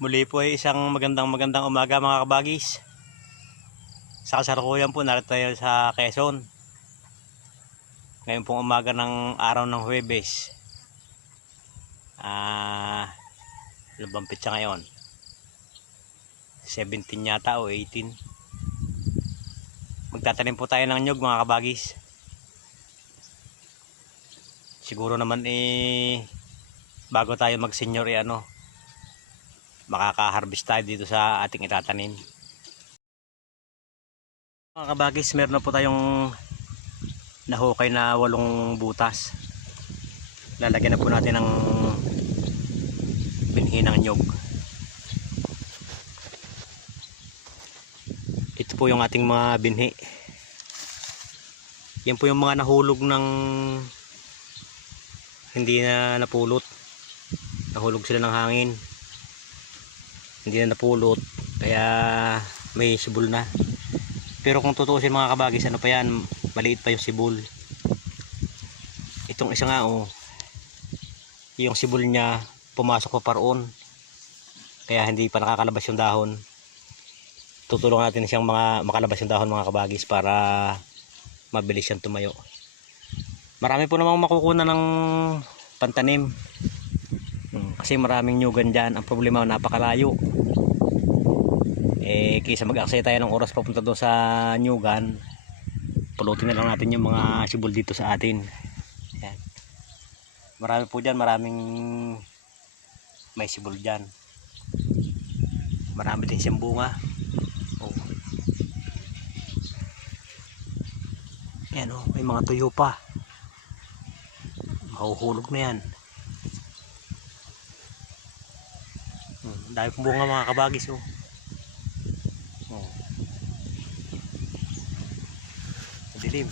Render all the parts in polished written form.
Muli po ay isang magandang umaga mga kabagis. Sa kasalukuyan po narito tayo sa Quezon. Ngayon pong umaga ng araw ng Huwebes. Ano bang petsa ngayon? 17 yata o 18. Magtatanim po tayo ng nyug mga kabagis. Siguro naman bago tayo mag senior makaka-harvest tayo dito sa ating itatanim. Mga kabagis, meron na po tayong nahukay na 8 butas. Lalagyan na po natin ng binhi ng nyug. Ito po yung ating mga binhi. Yan po yung mga nahulog ng hindi na napulot. Nahulog sila ng hangin. Hindi na napulot, kaya may sibol na. Pero kung tutuusin mga kabagis, ano pa yan, maliit pa yung sibol. Itong isa nga yung sibol niya pumasok pa paroon, kaya hindi pa nakakalabas yung dahon. Tutulungan natin siyang makalabas yung dahon mga kabagis para mabilis siyang tumayo. Marami po namang makukuha ng pantanim kasi maraming nyugan dyan. Ang problema, napakalayo. Kaysa mag-aksaya tayo ng oras papunta doon sa nyugan, pulutin na lang natin yung mga sibol dito sa atin. Yan. Marami po dyan, maraming may sibol dyan. Marami din siyang bunga. Yan may mga tuyo pa. Mahuhulog na yan. Dahil pong bunga mga kabagis dilim.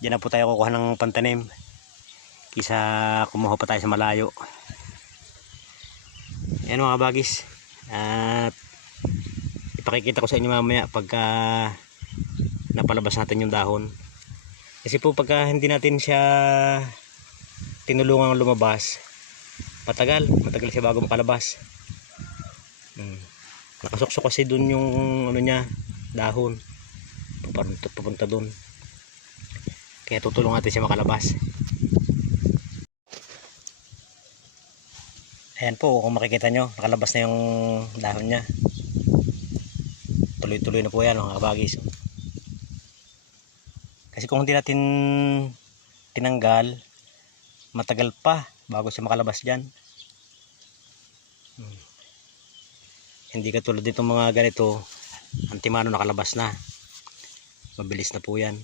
Diyan na po tayo kukuha ng pantanim kaysa kumuha pa tayo sa malayo. Ayan mga kabagis, at ipakikita ko sa inyo mamaya pagka napalabas natin yung dahon. Kasi po pagka hindi natin siya tinulungang lumabas, matagal siya bago makalabas. Nakasuksok kasi dun yung niya, dahon papunta dun, kaya tutulong natin siya makalabas. Ayan po, kung makikita nyo, nakalabas na yung dahon nya. Tuloy-tuloy na po yan mga kabagis. Kasi kung hindi natin tinanggal, matagal pa bago siya makalabas dyan. Hindi katulad ditong mga ganito, antimano nakalabas na. Mabilis na po yan.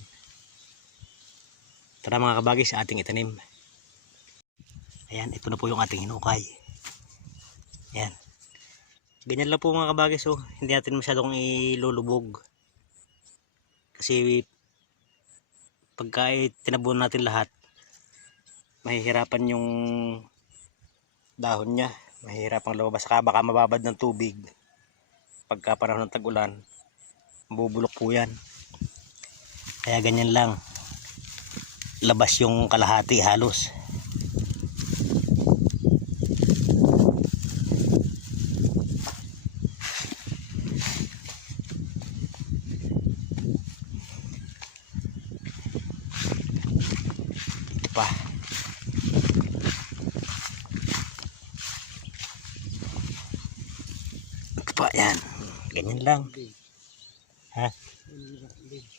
Tara mga kabagis, ating itanim. Ayan, ito na po yung ating hinukay. Ayan. Ganyan lang po mga kabagis hindi natin masyadong ilulubog. Kasi pagka tinabunan natin lahat, mahihirapan yung dahon niya. Mahihirapang lumabas, saka baka mababad ng tubig. Pagka panahon ng tag-ulan, mabubulok po yan. Kaya ganyan lang, labas yung kalahati halos. Ito pa. Ito pa, yan. Ganyan lang. Ha?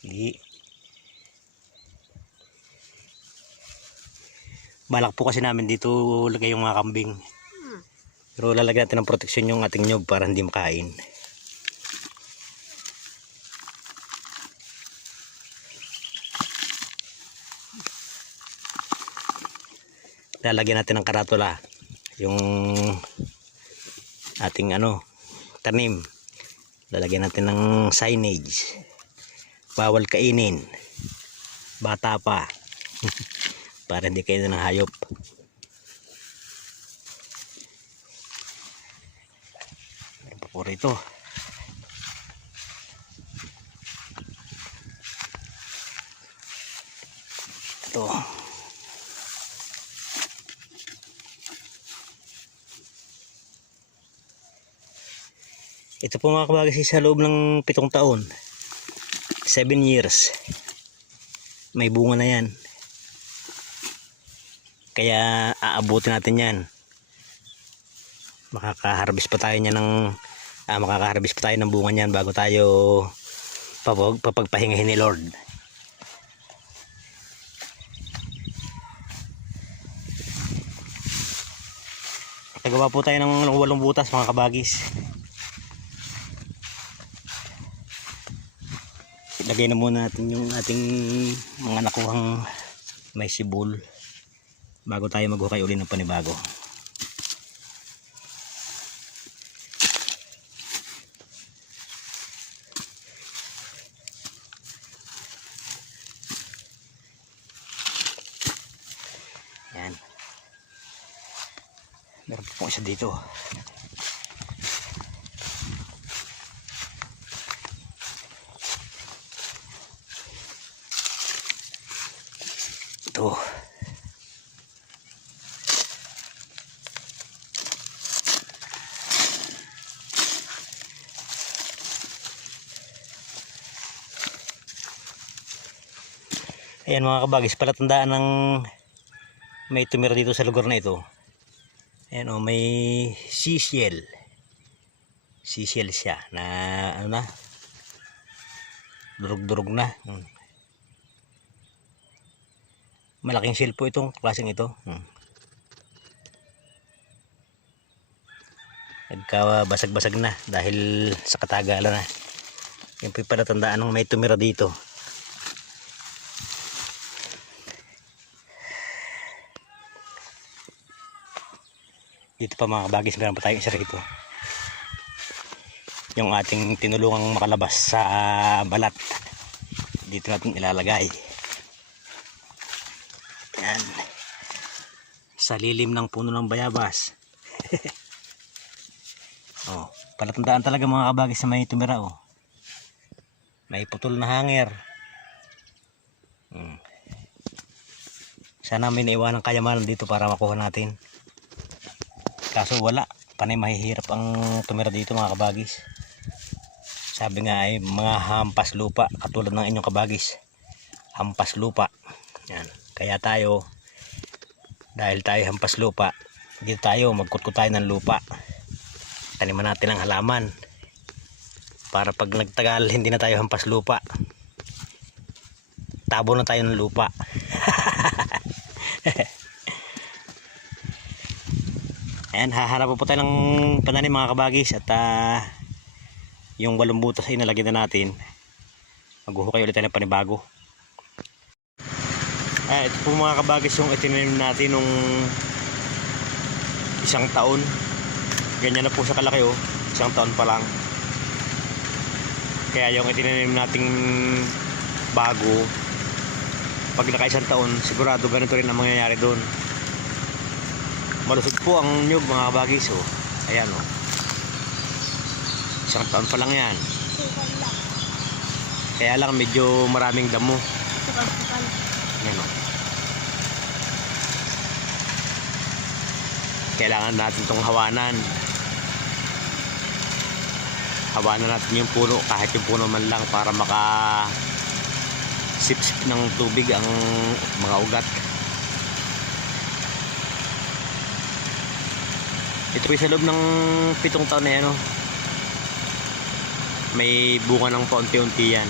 Hindi. Balak po kasi namin dito lagay yung mga kambing. Pero lalagyan natin ng proteksyon yung ating nyug para hindi makain. Lalagyan natin ng karatula yung ating tanim. Lalagyan natin ng signage. Bawal kainin. Bata pa. Para hindi kayo ng hayop. po rito. Ito. Ito po mga kabagis sa loob ng 7 taon. 7 years. May bunga na yan. Kaya aabutin natin yan. Makaka-harvest pa tayo niyan makaka-harvest pa tayo ng bunga niyan bago tayo papagpahingahin ni Lord. Nagawa po tayo ng 8 butas mga kabagis. Ilagay na muna natin yung ating mga nakuhang may sibol bago tayo maghukay uli ng panibago. Yan. Meron po isa dito. Ito. Ayan mga kabagis, palatandaan ng may tumira dito sa lugar na ito. Ayan o, may seashell. Seashell siya na ano na, durug-durug na. Malaking shell po itong klaseng ito. Nagkabasag-basag na dahil sa katagalan na. Yan po yung palatandaan ng may tumira dito. Dito pa mga kabagis, meron pa tayong isa rito. Yung ating tinulungang makalabas sa balat. Dito natin ilalagay. Yan. Sa lilim ng puno ng bayabas. Oh, palatandaan talaga mga kabagis na may tumira oh. May putol na hanger. Sana may naiwanang kayamanan dito para makuha natin. Kaso wala, panay mahihirap ang tumira dito mga kabagis. Sabi nga ay mga hampas lupa, katulad ng inyong kabagis. Hampas lupa. Yan. Kaya tayo, dahil tayo hampas lupa, dito tayo magkutkut tayo ng lupa. Taniman natin ang halaman. Para pag nagtagal hindi na tayo hampas lupa. Tabo na tayo ng lupa. Ayan, hahanap po tayo ng pananim mga kabagis at yung 8 butas ay nalagyan na natin. Maghuhukay ulit tayo ng panibago. Ito po mga kabagis yung itinanim natin nung 1 taon. Ganyan na po sa kalaki oh, 1 taon pa lang. Kaya yung itinanim nating bago, pag naka 1 taon, sigurado ganito rin ang mangyayari doon. Malusog po ang nyug mga kabagis oh. Ayan oh. 1 taon pa lang yan. Kaya lang medyo maraming damo. Ayan oh. Kailangan natin itong hawanan. Hawanan natin yung puno, kahit yung puno man lang, para maka sip-sip ng tubig ang mga ugat. Ito po sa loob ng 7 taon na yan oh. May bunga ng paunti-unti yan.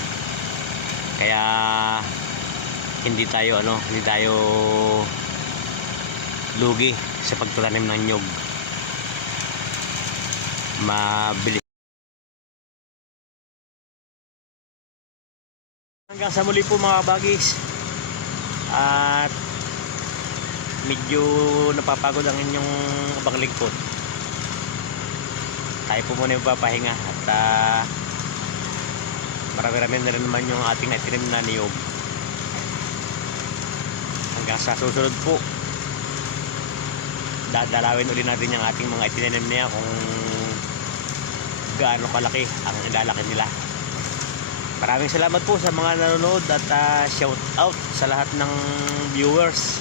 Kaya hindi tayo lugi sa pagtatanim ng nyug. Mabilis. Hanggang sa muli po mga kabagis. At medyo napapagod ang inyong abang lingkod. Tayo po muna yung papahinga at marami-rami na rin naman yung ating naitinim na niyog. Hanggang sa susunod po, dadalawin ulit natin yung ating mga itinanim niya kung gaano kalaki ang ilalaki nila. Maraming salamat po sa mga nanonood at shout out sa lahat ng viewers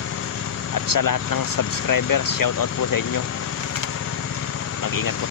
at sa lahat ng subscribers. Shout out po sa inyo. Mag-ingat po